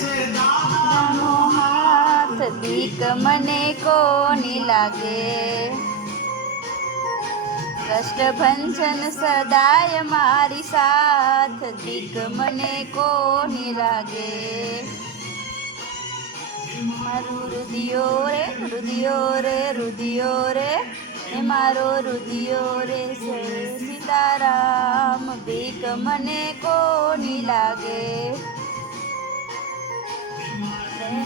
દાદાનો હાથ બીક મને કોની લાગે. કષ્ટભંજન સદાય મારી સાથ બીક મને કોની લાગે. મારું રુદિયો રે રુદિયો રે રુદિયો રે એ મારો રુદિયો રે સીતારામ બીક મને કોની લાગે.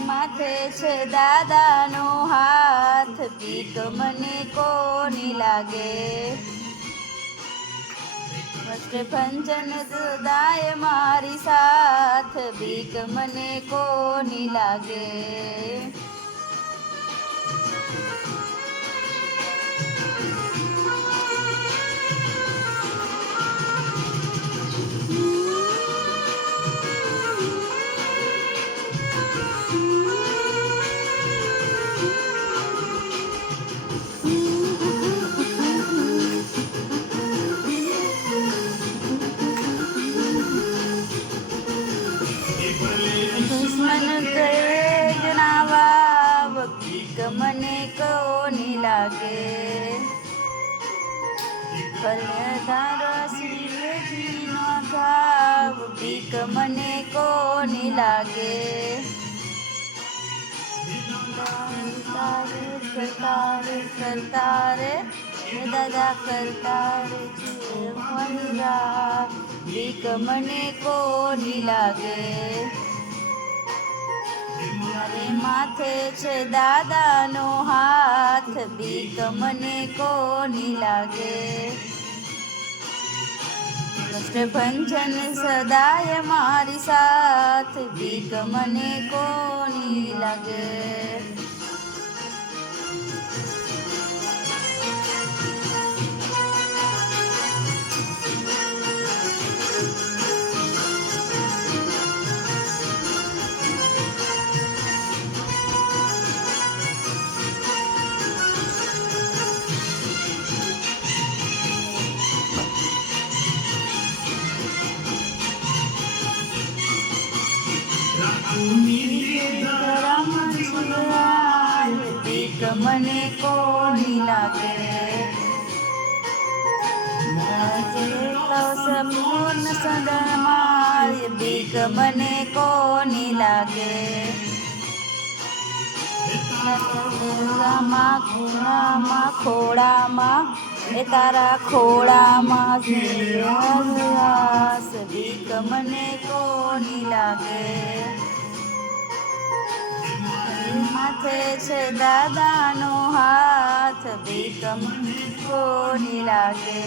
માથે છે દાદાનો હાથ બીક મને કોની લાગે. કષ્ટભંજન સદાય મારી સાથ બીક મને કોની લાગે. દુશ્મન કહે જણાવા બીક મને કોની લાગે. ફલધાર શિવજીનો ઘાવ બીક મને કોની લાગે. કરતા રે દાદા કરતા રે બીક મને કોની લાગે. મારે માથે છે દાદાનો હાથ બીક મને કોની લાગે. કષ્ટભંજન સદાય મારી સાથ બીક મને કોની લાગે. બીક મને કોની લાગે. પૂર્ણ સદનમાં બીક મને કોની લાગે. ખોળામાં એ તારા ખોળામાં બીક મને કોની લાગે. માથે છે દાદાનો હાથ બીક મને કોની લાગે.